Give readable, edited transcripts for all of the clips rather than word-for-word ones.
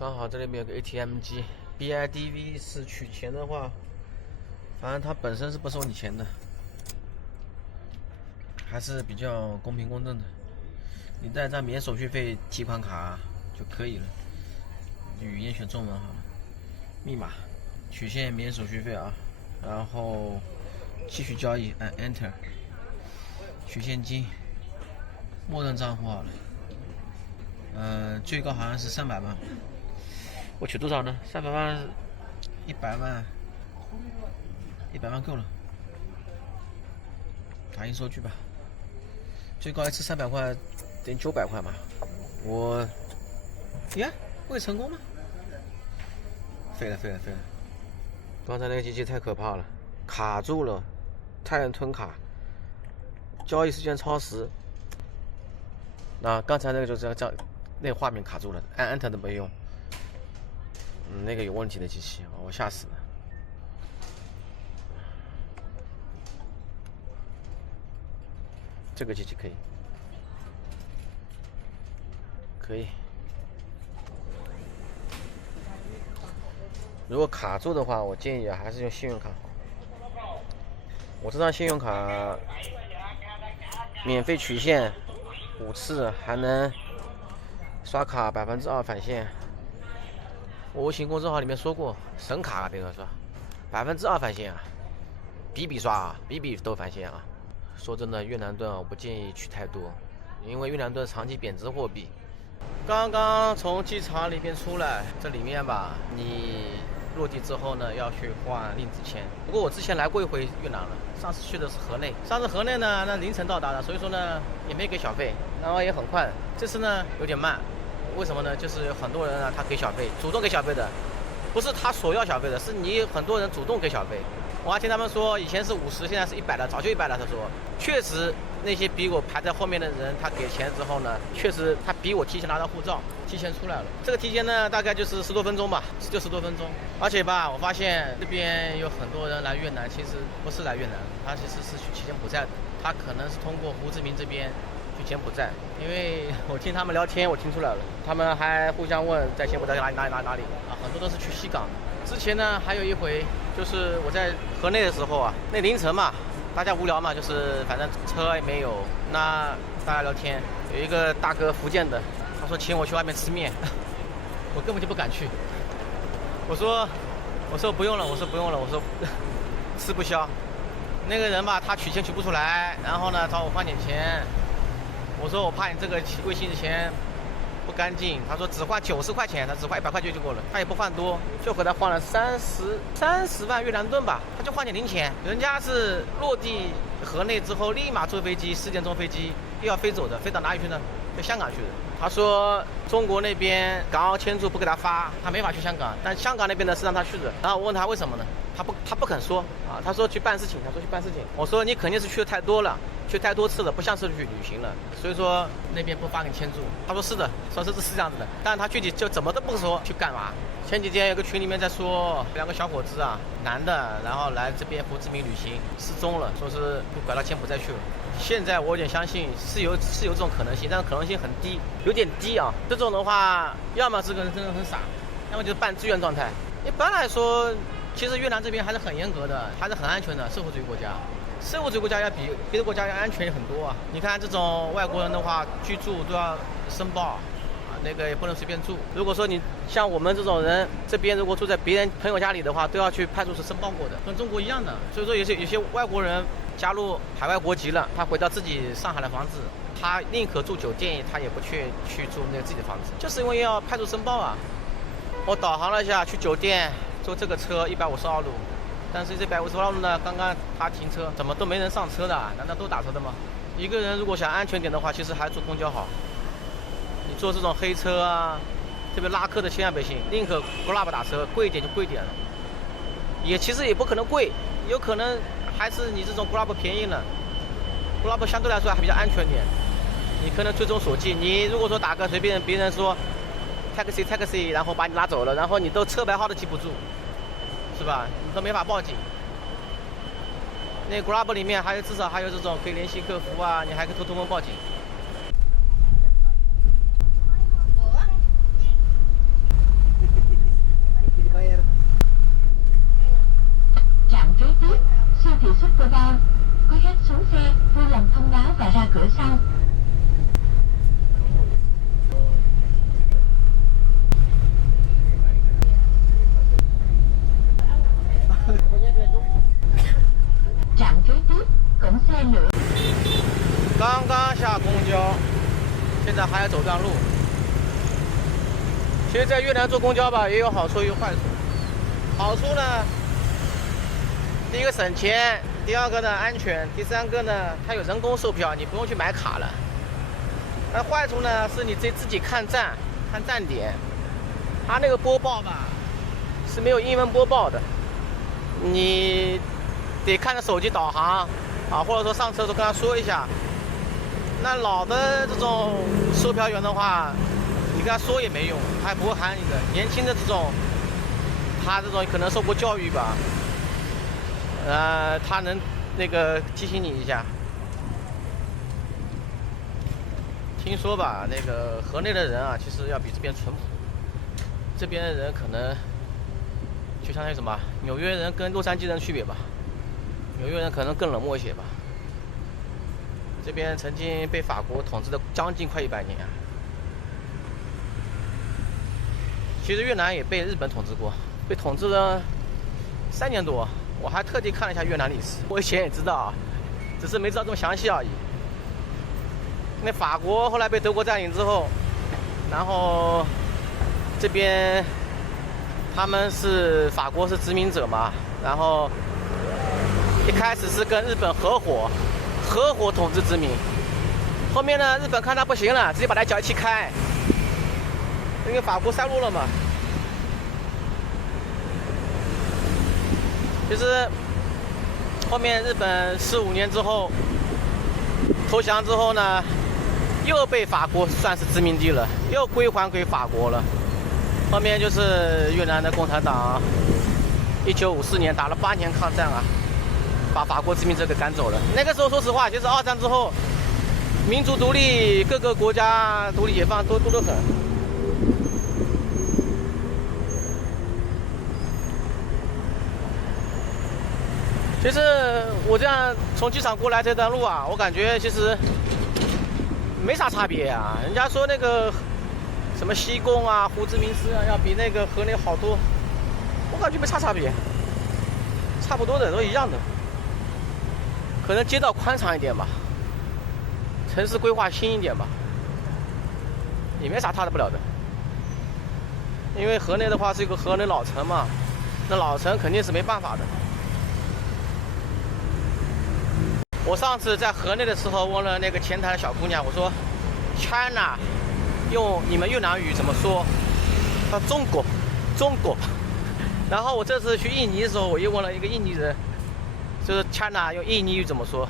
刚好这里面有个 ATM 机 ，BIDV 是取钱的话，反正它本身是不收你钱的，还是比较公平公正的。你带张免手续费提款卡就可以了，语言选中文哈，密码，取现免手续费啊，然后继续交易按 Enter， 取现金，默认账户好了。最高好像是300万。我取多少呢？300万，100万，100万够了。打印收据吧。最高一次300块，等于900块嘛。会成功吗？废了！刚才那个机器太可怕了，卡住了，太阳吞卡，交易时间超时。那刚才那个就是这样，那个画面卡住了，按 Enter 都没用。那个有问题的机器，我吓死了。这个机器可以。如果卡住的话，我建议还是用信用卡。我这张信用卡免费取现5次，还能刷卡2%返现。我微信公众号里面说过，神卡别说2%返现啊，比刷啊，比都返现啊。说真的，越南盾我不建议取太多，因为越南盾长期贬值货币。刚刚从机场里边出来，这里面吧，你落地之后呢，要去换令子签。不过我之前来过一回越南了，上次去的是河内，上次河内呢，那凌晨到达的，所以说呢也没给小费，然后也很快。这次呢有点慢。为什么呢？就是有很多人他给小费，主动给小费的，不是他索要小费的，是你很多人主动给小费。我还听他们说，以前是50，现在是100了，早就100了。他说，确实那些比我排在后面的人，他给钱之后呢，确实他比我提前拿到护照，提前出来了。这个提前呢，大概就是10多分钟吧，就10多分钟。而且吧，我发现这边有很多人来越南，其实不是来越南，他其实是去柬埔寨的，他可能是通过胡志明这边。柬埔寨，因为我听他们聊天，我听出来了，他们还互相问在柬埔寨哪里啊，很多都是去西港。之前呢，还有一回，就是我在河内的时候啊，那凌晨嘛，大家无聊嘛，就是反正车也没有，那大家聊天，有一个大哥福建的，他说请我去外面吃面，我根本就不敢去，我说不用了，我说吃不消。那个人吧，他取钱取不出来，然后呢找我换点钱。我说我怕你这个微信的钱不干净，他说只换90块钱，他只换100块就够了，他也不换多，就给他换了30万越南盾吧，他就换点零钱。人家是落地河内之后立马坐飞机，4点钟飞机又要飞走的，飞到哪里去呢？去香港去的。他说中国那边港澳签注不给他发，他没法去香港，但香港那边呢是让他去的。然后我问他为什么呢？他不肯说啊，他说去办事情。我说你肯定是去的太多了，去太多次了，不像是去旅行了，所以说那边不发给你签注。他说是的，说是这样子的，但是他具体就怎么都不说去干嘛。前几天有个群里面在说2个小伙子啊，男的，然后来这边胡志明旅行失踪了，说是被拐到柬埔寨去了。现在我有点相信是有这种可能性，但是可能性很低，有点低啊。这种的话，要么这个人真的很傻，要么就是半自愿状态。一般来说，其实越南这边还是很严格的，还是很安全的社会主义国家。社会主义国家要比别的国家要安全很多啊！你看这种外国人的话，居住都要申报啊，那个也不能随便住。如果说你像我们这种人，这边如果住在别人朋友家里的话，都要去派出所申报过的，跟中国一样的。所以说有些外国人加入海外国籍了，他回到自己上海的房子，他宁可住酒店，他也不去住那个自己的房子，就是因为要派出申报啊。我导航了一下，去酒店坐这个车152路。但是这152路呢，刚刚他停车，怎么都没人上车的？难道都打车的吗？一个人如果想安全点的话，其实还是坐公交好。你坐这种黑车啊，特别拉客的千万别行，宁可 Grab 打车，贵一点就贵一点了。其实也不可能贵，有可能还是你这种 Grab 便宜了。Grab 相对来说还比较安全点，你可能追踪所及。你如果说打个随便，别人说 taxi， 然后把你拉走了，然后你都车牌号都记不住。是吧？你都没法报警。那 Grab 里面至少还有这种可以联系客服啊，你还可以偷偷摸报警。kế tiếp, siêu thị Superbar. Quý khách xuống xe, vui lòng thông báo và ra cửa sau. Trạm kế tiếp, cổng xe lửa。刚刚下公交，现在还要走段路。其实，在越南坐公交吧，也有好处也有坏处。好处呢，第一个省钱，第二个呢安全，第三个呢它有人工售票，你不用去买卡了。那坏处呢是你自己看站点，它那个播报吧是没有英文播报的，你得看着手机导航啊，或者说上车的时候跟他说一下。那老的这种售票员的话，你跟他说也没用，他也不会喊你的。年轻的这种，他这种可能受过教育吧，他能那个提醒你一下。听说吧，那个河内的人啊，其实要比这边淳朴。这边的人可能就相当于什么，纽约人跟洛杉矶人区别吧。纽约人可能更冷漠一些吧。这边曾经被法国统治了将近快100年啊。其实越南也被日本统治过，被统治了3年多。我还特地看了一下越南历史，我以前也知道啊，只是没知道这么详细而已。那法国后来被德国占领之后，然后这边法国是殖民者嘛，然后一开始是跟日本合伙统治殖民，后面呢日本看他不行了，直接把他脚一起开，因为法国塞入了嘛。其实后面日本15年之后投降之后呢，又被法国算是殖民地了，又归还给法国了。后面就是越南的共产党，1954年打了8年抗战啊，把法国殖民者给赶走了。那个时候说实话，就是2战之后，民族独立，各个国家独立解放多得很。其实我这样从机场过来这段路啊，我感觉其实没啥差别啊。人家说那个什么西贡啊、胡志明市啊，要比那个河内好多，我感觉没差别，差不多的，都一样的。可能街道宽敞一点吧，城市规划新一点吧，也没啥差得不了的。因为河内的话是一个河内老城嘛，那老城肯定是没办法的。我上次在河内的时候问了那个前台的小姑娘，我说 China 用你们越南语怎么说？她说中国。然后我这次去印尼的时候，我又问了一个印尼人，就是 China 用印尼语怎么说？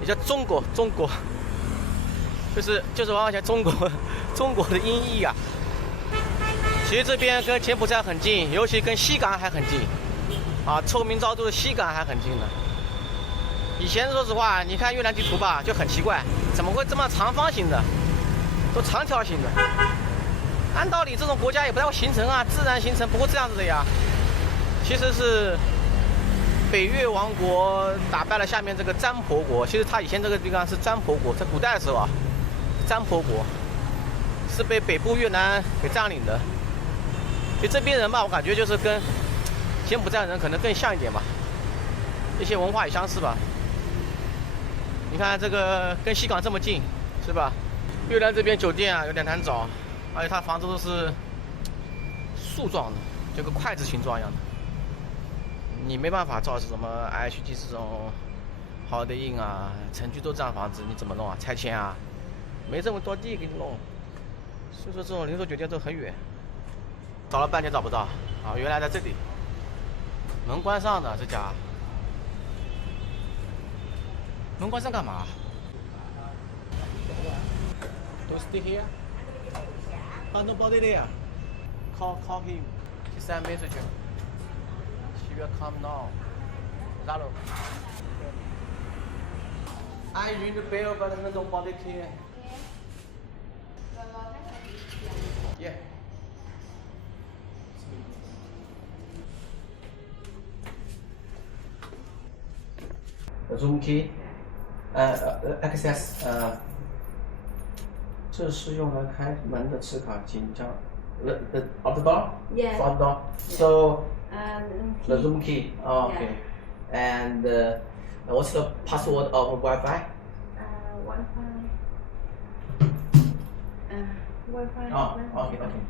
也叫中国，就是完全中国的音译啊。其实这边跟柬埔寨很近，尤其跟西港还很近啊，臭名昭著的西港还很近呢。以前说实话，你看越南地图吧，就很奇怪，怎么会这么长方形的，都长条形的？按道理这种国家也不太会形成啊，自然形成不会这样子的呀。其实是北越王国打败了下面这个占婆国，其实他以前这个地方是占婆国，在古代的时候啊，占婆国是被北部越南给占领的。所以这边人吧，我感觉就是跟柬埔寨人可能更像一点吧，一些文化也相似吧。你看这个跟西港这么近，是吧？越南这边酒店啊有点难找，而且它房子都是树状的，就跟筷子形状一样的。你没办法造什么 IHG 这种Holiday Inn啊，城区都这样房子，你怎么弄啊？拆迁啊，没这么多地给你弄。所以说这种连锁酒店都很远，找了半天找不到啊，原来在这里，门关上的这家。门关上干嘛 ？Don't stay here. Nobody there. Call him. He send message. He will come now. Hello. I ring the bell, but nobody came. Yeah. room key， access， 这是用来开门的磁卡，请将 the of the door Yeah. for the door. So the Key. room key. Oh, okay. And what's the password of Wi-Fi? Wi-Fi. Wi-Fi. Oh, okay, okay.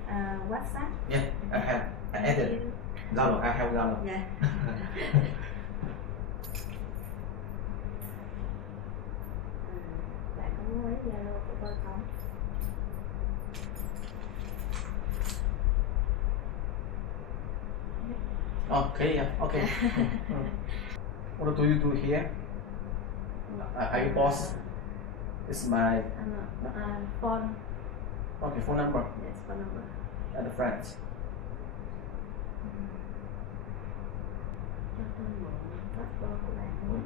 WhatsApp. Yeah, I have. I added. Zalo, I have Zalo. Yeah. Bạn có muốn lấy Zalo của tôi không? Oh, 可以啊 OK. What do you do here? Are you boss? This is my Phone. okay phone number Yes, phone number. and friends. Cho tôi mượn password của bạn luôn.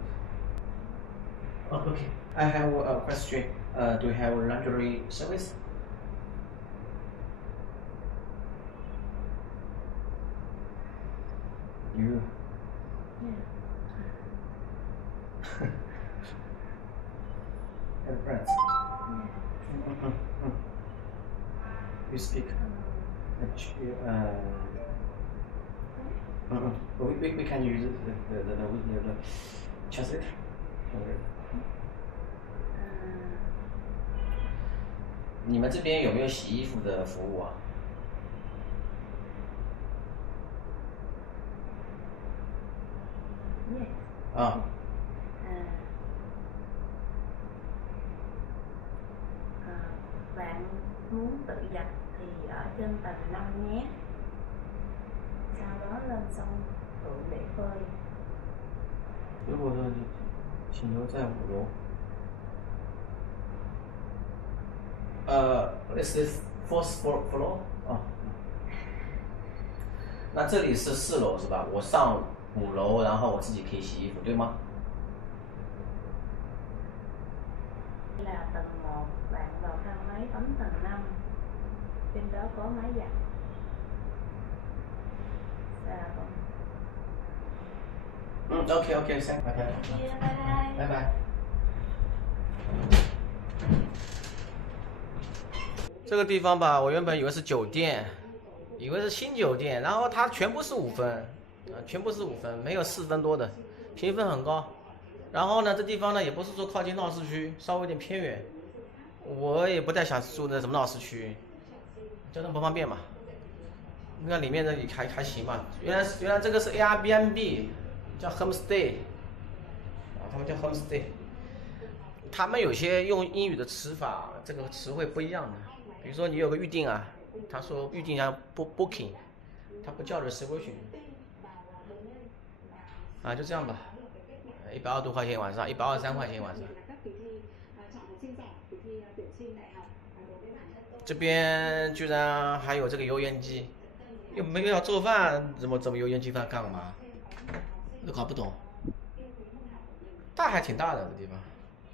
Oh, okay. I have a question. Do you have laundry service? You. Yeah. And friends. Yeah. You speak. We can use the translator. 你们这边有没有洗衣服的服务啊？ Yes. 啊， Bạn muốn tự giặt thì ở trên tầng 5 nhé. Sau đó lên sông Thượng để phơi. 如果说请留在5楼。This is fourth floor 啊。那这里是4楼是吧？我上5楼，然后我自己可以洗衣服，对吗？ Đây là tầng 1, bạn vào thang máy bấm tầng 5. Trên đó có máy giặt. OK OK， 拜拜。拜拜。这个地方吧，我原本以为是酒店，以为是新酒店，然后它全部是5分，全部是5分，没有4分多的，评分很高。然后呢，这地方呢也不是说靠近闹市区，稍微有点偏远，我也不太想住在什么闹市区，交通不方便嘛。你看里面的还行嘛，原来这个是 Airbnb， 叫 homestay， 他们叫 homestay。他们有些用英语的词法，这个词汇不一样的。比如说你有个预定啊，他说预定要 booking， 他不叫 reservation。就这样吧，120多块钱晚上，123块钱晚上。这边居然还有这个油烟机，又没有要做饭，怎么油烟机饭干嘛？都搞不懂。大还挺大的这地方。